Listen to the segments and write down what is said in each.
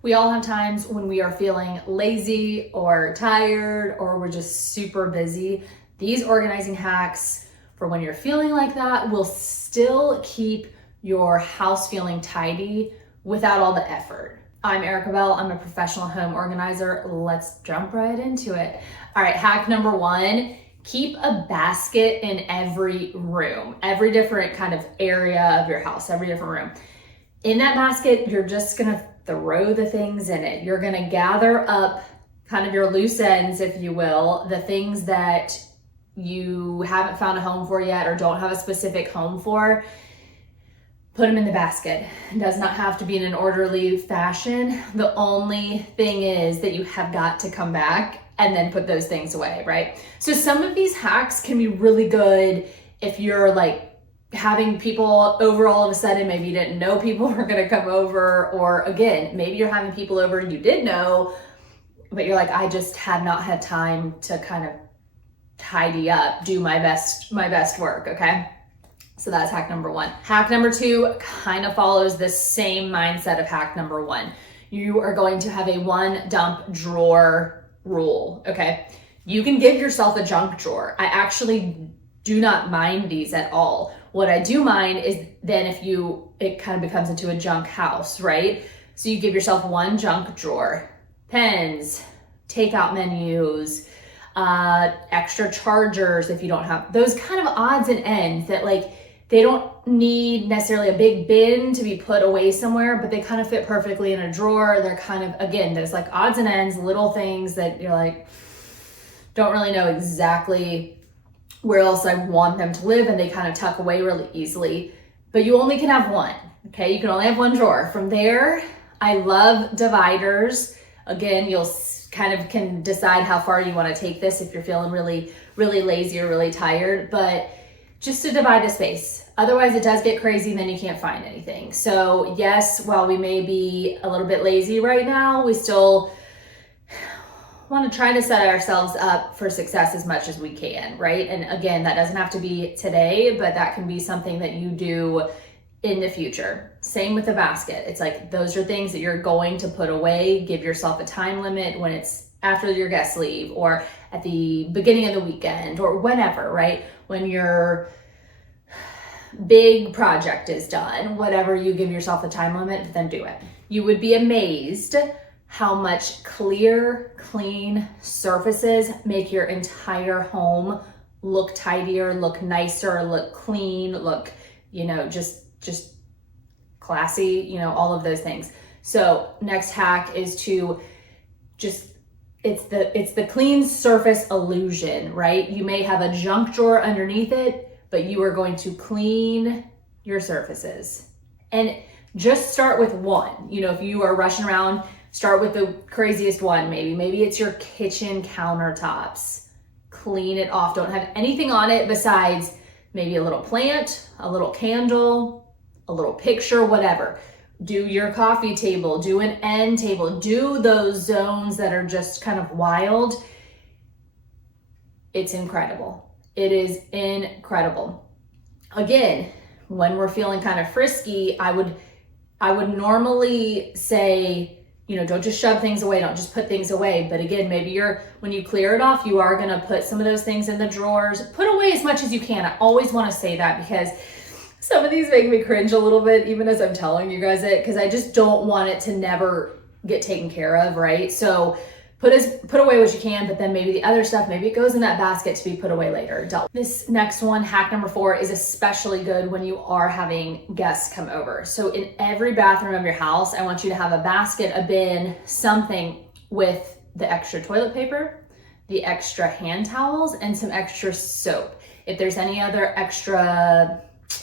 We all have times when we are feeling lazy or tired or we're just super busy. These organizing hacks for when you're feeling like that will still keep your house feeling tidy without all the effort. I'm Erica Bell. I'm a professional home organizer. Let's jump right into it. All right, hack number one, keep a basket in every room, every different kind of area of your house, every different room. In that basket, you're just gonna throw the things in it. You're gonna gather up kind of your loose ends, if you will, the things that you haven't found a home for yet or don't have a specific home for. Put them in the basket. It does not have to be in an orderly fashion. The only thing is that you have got to come back and then put those things away, right? So some of these hacks can be really good if you're like having people over all of a sudden. Maybe you didn't know people were gonna come over, or again, maybe you're having people over you did know, but you're like, I just have not had time to kind of tidy up, do my best work, okay? So that's hack number one. Hack number two kind of follows the same mindset of hack number one. You are going to have a one dump drawer rule, okay? You can give yourself a junk drawer. I actually do not mind these at all. What I do mind is then if it kind of becomes into a junk house, right? So you give yourself one junk drawer, pens, takeout menus, extra chargers if you don't have those kind of odds and ends that like, they don't need necessarily a big bin to be put away somewhere, but they kind of fit perfectly in a drawer. They're kind of, again, there's like odds and ends, little things that you're like, don't really know exactly where else I want them to live, and they kind of tuck away really easily, but you only can have one, okay? You can only have one drawer. From there, I love dividers. Again, you'll kind of can decide how far you want to take this if you're feeling really, really lazy or really tired, but just to divide the space. Otherwise it does get crazy and then you can't find anything. So yes, while we may be a little bit lazy right now, we still want to try to set ourselves up for success as much as we can, right? And again, that doesn't have to be today, but that can be something that you do in the future. Same with the basket. It's like, those are things that you're going to put away. Give yourself a time limit when it's after your guests leave or at the beginning of the weekend or whenever, right? When your big project is done, whatever, you give yourself a time limit, then do it. You would be amazed how much clear, clean surfaces make your entire home look tidier, look nicer, look clean, look, just classy, all of those things. So next hack is to it's the clean surface illusion, right? You may have a junk drawer underneath it, but you are going to clean your surfaces. And just start with one. If you are rushing around, start with the craziest one. Maybe it's your kitchen countertops. Clean it off. Don't have anything on it besides maybe a little plant, a little candle, a little picture, whatever. Do your coffee table, do an end table, do those zones that are just kind of wild. It's incredible. It is incredible. Again, when we're feeling kind of frisky, I would normally say, don't just shove things away, don't just put things away. But again, maybe when you clear it off, you are gonna put some of those things in the drawers. Put away as much as you can. I always wanna say that because some of these make me cringe a little bit, even as I'm telling you guys it, because I just don't want it to never get taken care of, right? So put away what you can, but then maybe the other stuff, maybe it goes in that basket to be put away later. This next one, hack number 4, is especially good when you are having guests come over. So in every bathroom of your house, I want you to have a basket, a bin, something with the extra toilet paper, the extra hand towels, and some extra soap. If there's any other extra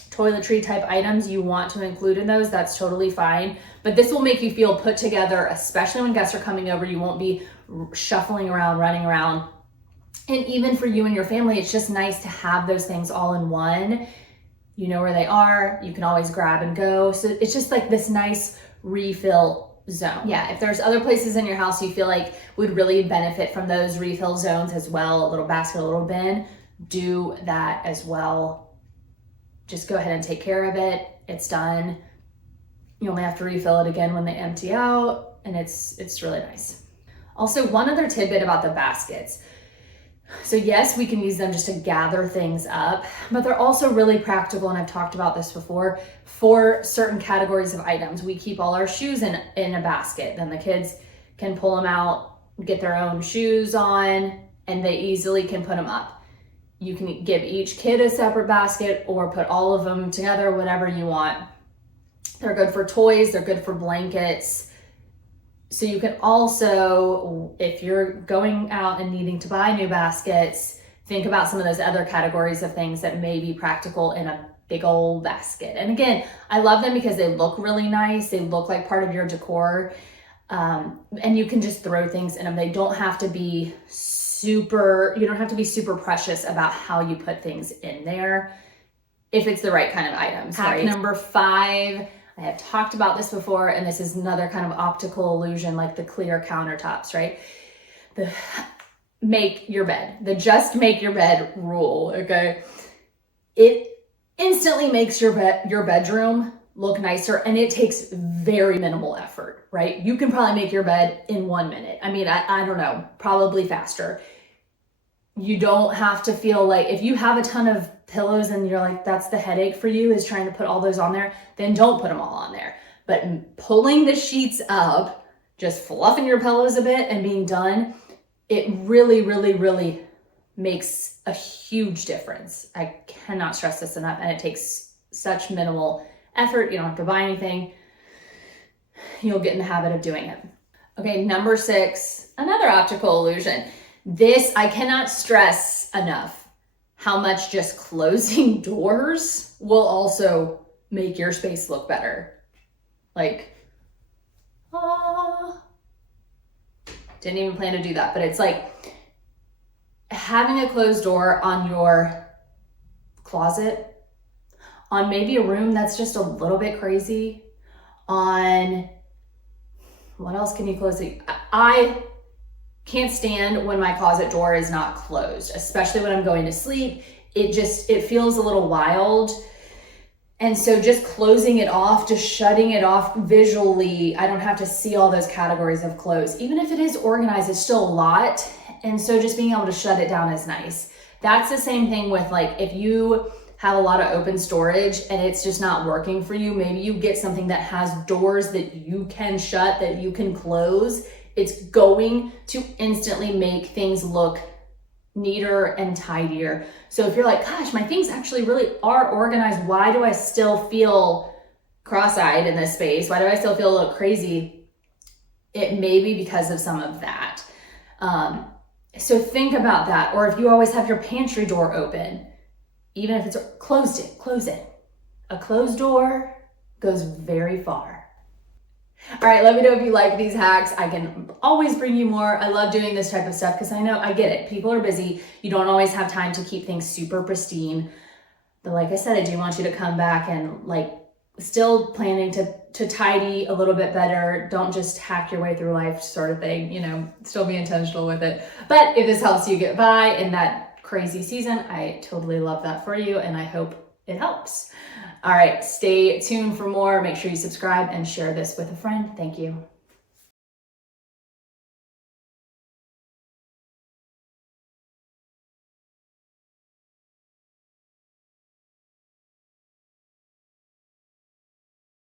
toiletry type items you want to include in those, that's totally fine. But this will make you feel put together, especially when guests are coming over. You won't be shuffling around, running around. And even for you and your family, it's just nice to have those things all in one. You know where they are. You can always grab and go. So it's just like this nice refill zone. Yeah, if there's other places in your house you feel like would really benefit from those refill zones as well, a little basket, a little bin, do that as well. Just go ahead and take care of it. It's done. You only have to refill it again when they empty out. and it's really nice. Also, one other tidbit about the baskets. So yes, we can use them just to gather things up, but they're also really practical, and I've talked about this before, for certain categories of items. We keep all our shoes in a basket, then the kids can pull them out, get their own shoes on, and they easily can put them up. You can give each kid a separate basket or put all of them together, whatever you want. They're good for toys, they're good for blankets. So you can also, if you're going out and needing to buy new baskets, think about some of those other categories of things that may be practical in a big old basket. And again, I love them because they look really nice. They look like part of your decor. And you can just throw things in them. They don't have to be super precious about how you put things in there if it's the right kind of items. Hack right? Number 5, I have talked about this before, and this is another kind of optical illusion, like the clear countertops, right? The make your bed, the just make your bed rule, okay? It instantly makes your bedroom look nicer, and it takes very minimal effort, right? You can probably make your bed in 1 minute. I mean, I don't know, probably faster. You don't have to feel like, if you have a ton of pillows and you're like, that's the headache for you, is trying to put all those on there, then don't put them all on there. But pulling the sheets up, just fluffing your pillows a bit and being done, it really, really, really makes a huge difference. I cannot stress this enough, and it takes such minimal effort. You don't have to buy anything. You'll get in the habit of doing it. Okay, number 6, another optical illusion. This, I cannot stress enough how much just closing doors will also make your space look better. Like, didn't even plan to do that, but it's like having a closed door on your closet, on maybe a room that's just a little bit crazy, on what else can you close? I can't stand when my closet door is not closed, especially when I'm going to sleep. It feels a little wild. And so just closing it off, just shutting it off visually, I don't have to see all those categories of clothes. Even if it is organized, it's still a lot. And so just being able to shut it down is nice. That's the same thing with, like, if you have a lot of open storage and it's just not working for you, maybe you get something that has doors that you can shut, that you can close. It's going to instantly make things look neater and tidier. So if you're like, gosh, my things actually really are organized, why do I still feel cross-eyed in this space? Why do I still feel a little crazy? It may be because of some of that. So think about that. Or if you always have your pantry door open, even if it's close it. A closed door goes very far. All right, let me know if you like these hacks. I can always bring you more. I love doing this type of stuff because I get it. People are busy. You don't always have time to keep things super pristine. But like I said, I do want you to come back and, like, still planning to tidy a little bit better. Don't just hack your way through life sort of thing, still be intentional with it. But if this helps you get by in that crazy season, I totally love that for you, and I hope it helps. All right, stay tuned for more. Make sure you subscribe and share this with a friend. Thank you.